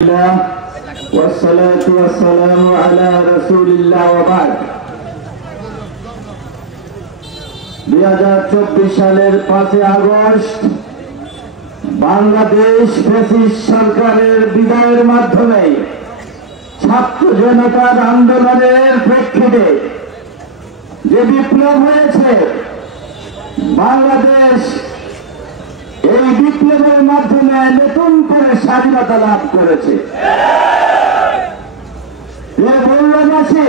والصلاة والسلام على رسول الله وبعد 2024 সালের 5 August Bangladesh fascist সরকারের বিদায়ের মাধ্যমে ছাত্র জনতার আন্দোলনের প্রেক্ষিতে যে বিপ্লব হয়েছে, বাংলাদেশ এই বিপ্লবের মাধ্যমে নতুন করে স্বাধীনতা লাভ করেছে। বাংলাদেশে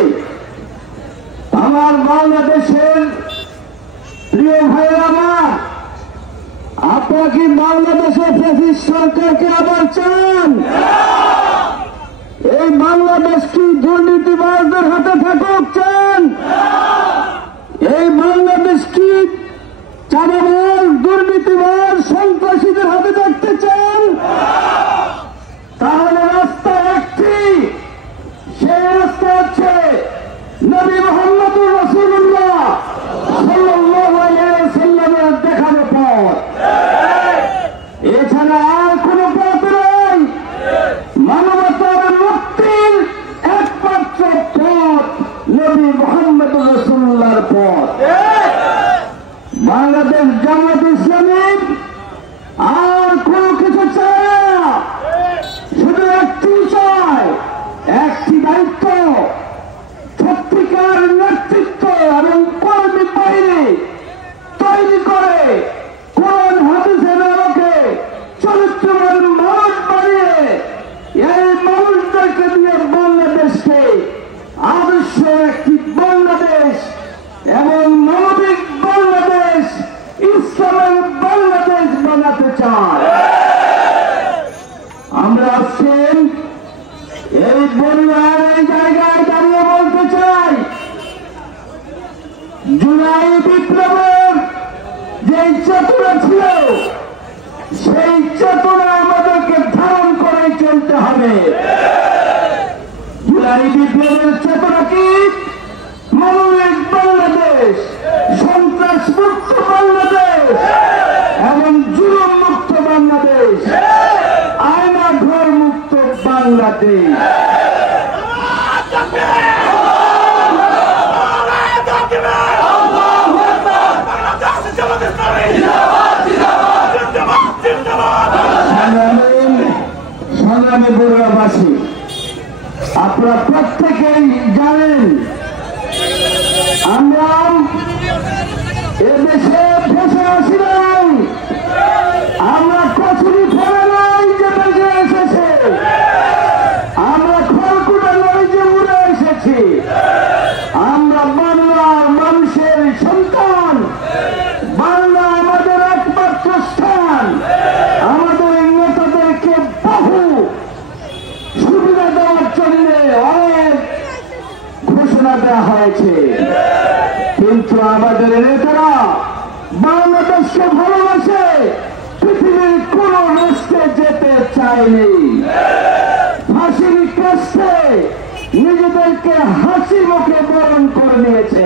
আমার বাংলাদেশের প্রিয় ভাইরা, আমার আপনারা কি বাংলাদেশের ফ্যাসিস্ট সরকারকে আবার চান? এই বাংলাদেশ কি দুর্নীতিবাজদের হাতে থাকুক চান? এই বাংলাদেশ কি চাঁদাবাজ, দুর্নীতিবাজ, সন্ত্রাসীদের হাতে থাকতে চান? তাহলে রাস্তা একটি, সেই রাস্তা হচ্ছে নবী মুহাম্মদুর রাসূলুল্লাহ সাল্লাল্লাহু আলাইহি ওয়াসাল্লামের দেখানো পথ। এছাড়া আর কোন পথ নেই। মানবতার মুক্তির একমাত্র পথ নবী মুহাম্মদুর রাসূলুল্লাহর পথ। বাংলাদেশ জামাত ইসলামী আর কোন কিছু চায় না, শুধু একটি চায়, একটি দায়িত্ব, সত্যিকার নেতৃত্ব এবং কর্মী বাহিনী তৈরি করে কোরআন হাদিসের আলোকে চরিত্রবান মানুষ বানিয়ে এই মানুষদেরকে দিয়ে বাংলাদেশকে আদর্শ একটি বাংলাদেশ এবং মানবিক বাংলাদেশ, ইসলামের বাংলাদেশ বানাতে চায়। আমরা আজকে এই বন্যার এই জায়গায় দাঁড়িয়ে বলতে চাই, জুলাই বিপ্লবের যে চেতনা ছিল, সেই চেতনা আমাদেরকে ধারণ করে চলতে হবে। জুলাই বিপ্লবের চেতনা কি? মানবিক বাংলাদেশ, সন্ত্রাস মুক্ত বাংলাদেশ এবং জুলুম মুক্ত বাংলাদেশ, আয়না ঘর মুক্ত বাংলাদেশ। সংগ্রামী বগুড়াবাসী, আপনারা প্রত্যেকেই জানেন আমরা এদেশে ফেসে আসি নাই, আমরা কচুরি ফেলে নাই যে বেঁচে এসেছে, আমরা খড়কুটা নয় যে উড়ে এসেছি। আমরা বাংলার মানুষের সন্তান, বাংলা আমাদের একমাত্র স্থান। আমাদের নেতাদেরকে বহু সুবিধা দেওয়ার জন্য অনেক ঘোষণা দেওয়া হয়েছে, কিন্তু আমাদের নেতারা বাংলাদেশকে ভালোবাসে, পৃথিবীর কোন রাষ্ট্রে যেতে চায়নি। ফাঁসির কাছে নিজেদেরকে হাসি মুখে বরণ করে নিয়েছে।